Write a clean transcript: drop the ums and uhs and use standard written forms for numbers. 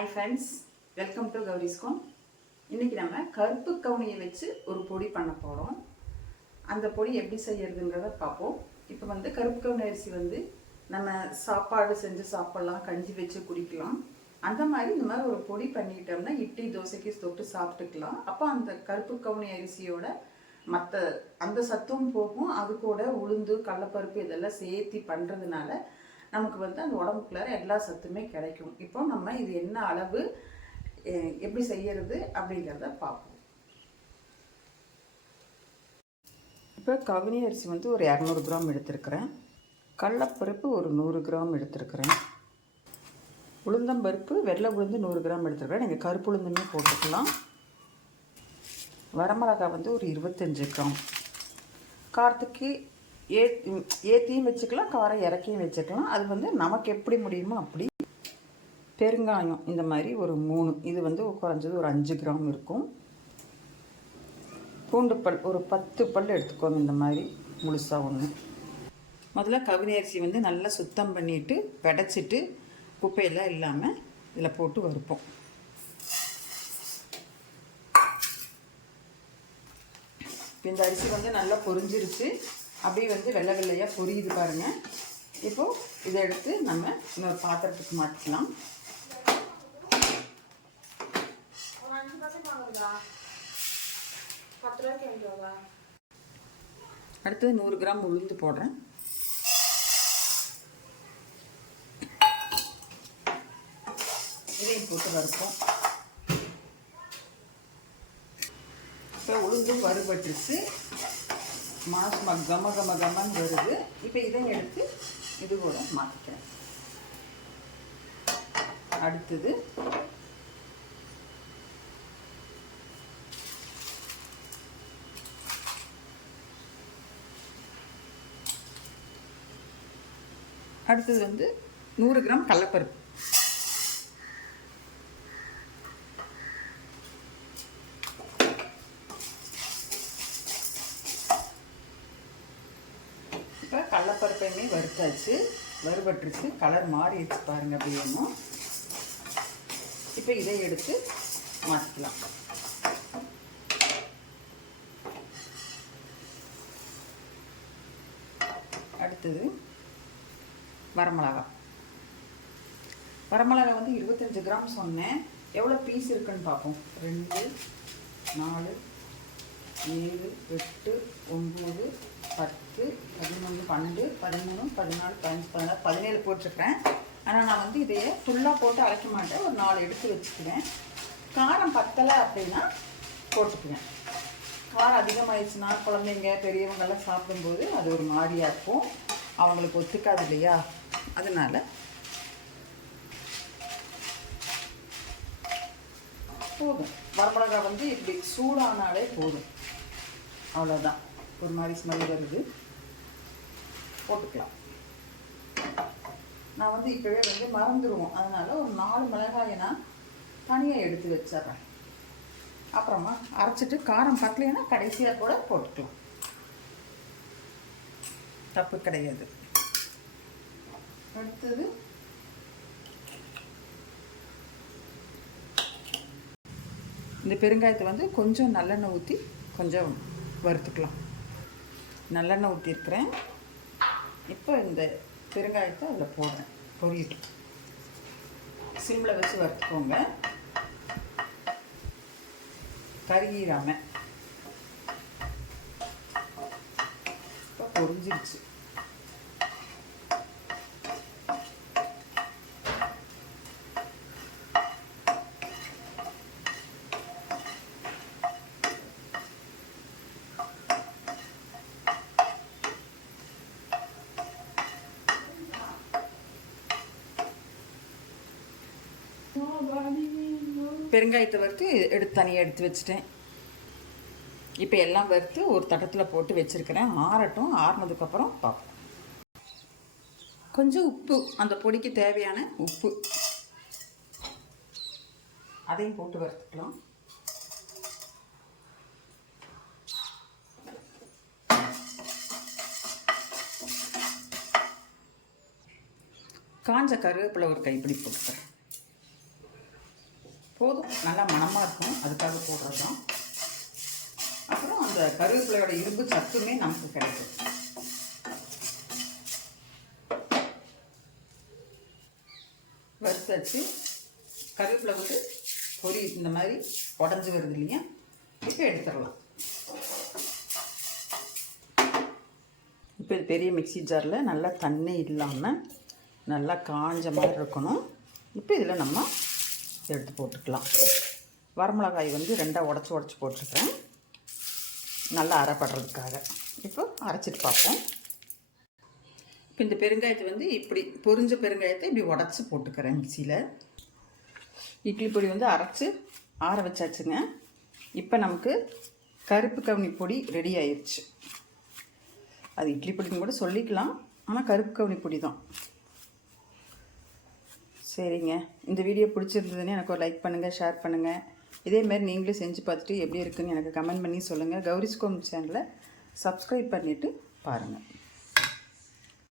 Hi friends, welcome to கௌரிஸ்கோன். இன்றைக்கி நம்ம கருப்பு கவுனியை வச்சு ஒரு பொடி பண்ண போகிறோம். அந்த பொடி எப்படி செய்யறதுங்கிறத பார்ப்போம். இப்போ கருப்பு கவுனி அரிசி நம்ம சாப்பாடு செஞ்சு சாப்பிட்லாம், கஞ்சி வச்சு குடிக்கலாம். அந்த மாதிரி இந்த மாதிரி ஒரு பொடி பண்ணிக்கிட்டோம்னா இட்லி தோசைக்கு தொட்டு சாப்பிட்டுக்கலாம். அப்போ அந்த கருப்பு கவுனி அரிசியோட மற்ற அந்த சத்தும் போகும். அது கூட உளுந்து கடலைப்பருப்பு இதெல்லாம் சேர்த்து பண்ணுறதுனால நமக்கு அந்த உடம்புக்குள்ளார எல்லா சத்துமே கிடைக்கும். இப்போ நம்ம இது என்ன அளவு எப்படி செய்யறது அப்படிங்கிறத பார்ப்போம். இப்போ கவுனி அரிசி ஒரு 200 கிராம் எடுத்துருக்கிறேன். கடலைப்பருப்பு ஒரு 100 கிராம் எடுத்துருக்கிறேன். உளுந்தம்பருப்பு வெள்ளை உளுந்து 100 கிராம் எடுத்துருக்கிறேன். நீங்கள் கருப்பு உளுந்துமே போட்டுக்கலாம். வரமிளகாய் ஒரு 25 கிராம். காரத்துக்கு ஏற்றியும் வச்சுக்கலாம், காரம் இறக்கியும் வச்சுக்கலாம். அது நமக்கு எப்படி முடியுமோ அப்படி. பெருங்காயம் இந்த மாதிரி ஒரு 3, இது குறைஞ்சது ஒரு 5 கிராம் இருக்கும். பூண்டு பல் ஒரு 10 பல் எடுத்துக்கோங்க, இந்த மாதிரி முழுசாக ஒன்று. முதல்ல கவுனி அரிசி நல்லா சுத்தம் பண்ணிவிட்டு பிடைச்சிட்டு குப்பையெல்லாம் இல்லாமல் இதில் போட்டு வறுப்போம். இந்த அரிசி நல்லா பொரிஞ்சிருச்சு. அப்படியே வெள்ளை வெள்ளையாக பொரியுது பாருங்கள். இப்போது இதை எடுத்து நம்ம இன்னொரு பாத்திரத்துக்கு மாற்றிக்கலாம். அடுத்தது 100 கிராம் உளுந்து போடுறேன். இதையும் போட்டு வறுப்போம். இப்போ உளுந்தும் வறுபட்டுருச்சு, மாசமாக கம கம கமன்னு வருது. இப்போ இதையும் எடுத்து இது கூட மாற்றிக்கிறேன். அடுத்தது அடுத்தது 100 கிராம் கடலைப்பருப்பு. இப்போ கடலைப்பருப்பையுமே வறுத்தாச்சு, வறுபட்டுருச்சு, கலர் மாறிடுச்சு பாருங்கள். அப்படியே இப்போ இதை எடுத்து மாற்றிக்கலாம். அடுத்தது வரமிளகா. வரமிளகா 25 கிராம் சொன்னேன். எவ்வளோ பீஸ் இருக்குன்னு பார்ப்போம். 2, 4, 7, 8, 9, 10, 11, 12, 13, 14, 15, 16, 17 போட்டிருக்கிறேன். ஆனால் நான் இதையே ஃபுல்லாக போட்டு அரைக்க மாட்டேன். ஒரு 4 எடுத்து வச்சுக்குவேன். காரம் பத்தலை அப்படின்னா போட்டுக்குவேன். காரம் அதிகமாகிடுச்சுன்னா குழந்தைங்க பெரியவங்கெல்லாம் சாப்பிடும்போது அது ஒரு மாதிரியாக இருக்கும், அவங்களுக்கு ஒத்துக்காது இல்லையா? அதனால் போதும். வரமிளகா இப்படி சூடானாலே போதும், அவ்வளோதான். ஒரு மாதிரி ஸ்மெல் வருது, போட்டுக்கலாம். நான் இப்போவே மறந்துடுவோம். அதனால் ஒரு 4 மிளகாயை நான் தனியாக எடுத்து வச்சிட்றேன். அப்புறமா அரைச்சிட்டு காரம் பத்தலைன்னா கடைசியாக கூட போட்டுக்கலாம், தப்பு கிடையாது. அடுத்தது இந்த பெருங்காயத்தை கொஞ்சம் நல்லெண்ணெய் ஊற்றி கொஞ்சம் வறுத்துக்கலாம். நல்லெண்ணெய் ஊற்றிருக்கிறேன். இப்போ இந்த பெருங்காயத்தை அதில் போடுறேன். பொரியிட்டு சிம்மில் வச்சு வறுத்துக்கோங்க, கருகிராம. இப்போ பொரிஞ்சிருச்சு. பெருங்காயத்தை வறுத்து தனியாக எடுத்து வச்சுட்டேன். இப்போ எல்லாம் வறுத்து ஒரு தட்டத்தில் போட்டு வச்சுருக்கிறேன். ஆறட்டும். ஆறுனதுக்கப்புறம் பார்ப்போம். கொஞ்சம் உப்பு, அந்த பொடிக்கு தேவையான உப்பு, அதையும் போட்டு வறுத்துக்கலாம். காஞ்ச கருவேப்பிலை ஒரு கைப்பிடி போட்டுக்கிறேன். போதும், நல்லா மணமாக இருக்கும், அதுக்காக போடுறது தான். அப்புறம் அந்த கருவேப்பிலையோட இரும்பு சத்துமே நமக்கு கிடைக்கும். வறுத்தாச்சு. கருவேப்பிலை வந்து பொரி இந்த மாதிரி உடஞ்சி வருது இல்லையா, இப்போ எடுத்துடலாம். இப்போ இது பெரிய மிக்ஸி ஜாரில் நல்லா தண்ணி இல்லாமல் நல்லா காஞ்ச மாதிரி இருக்கணும். இப்போ இதில் நம்ம எடுத்து போட்டுக்கலாம். வரமிளகாய் வந்து 2 உடச்சி போட்டிருக்கேன், நல்லா அரைப்படுறதுக்காக. இப்போ அரைச்சிட்டு பார்ப்போம். இப்போ இந்த பெருங்காயத்தை வந்து இப்படி பொரிஞ்ச பெருங்காயத்தை இப்படி உடச்சி போட்டுக்கிறேன் மிக்சியில். இட்லி பொடி வந்து அரைச்சி ஆற வச்சாச்சுங்க. இப்போ நமக்கு கருப்பு கவுனி பொடி ரெடி ஆயிடுச்சு. அது இட்லி பொடின்னு கூட சொல்லிக்கலாம், ஆனால் கருப்பு கவுனி பொடி தான். சரிங்க, இந்த வீடியோ பிடிச்சிருந்ததுன்னு எனக்கு ஒரு லைக் பண்ணுங்கள், ஷேர் பண்ணுங்கள். இதேமாதிரி நீங்களே செஞ்சு பார்த்துட்டு எப்படி இருக்குன்னு எனக்கு கமெண்ட் பண்ணி சொல்லுங்கள். கௌரிஸ் ஹோம் சேனலை சப்ஸ்கிரைப் பண்ணிவிட்டு பாருங்கள்.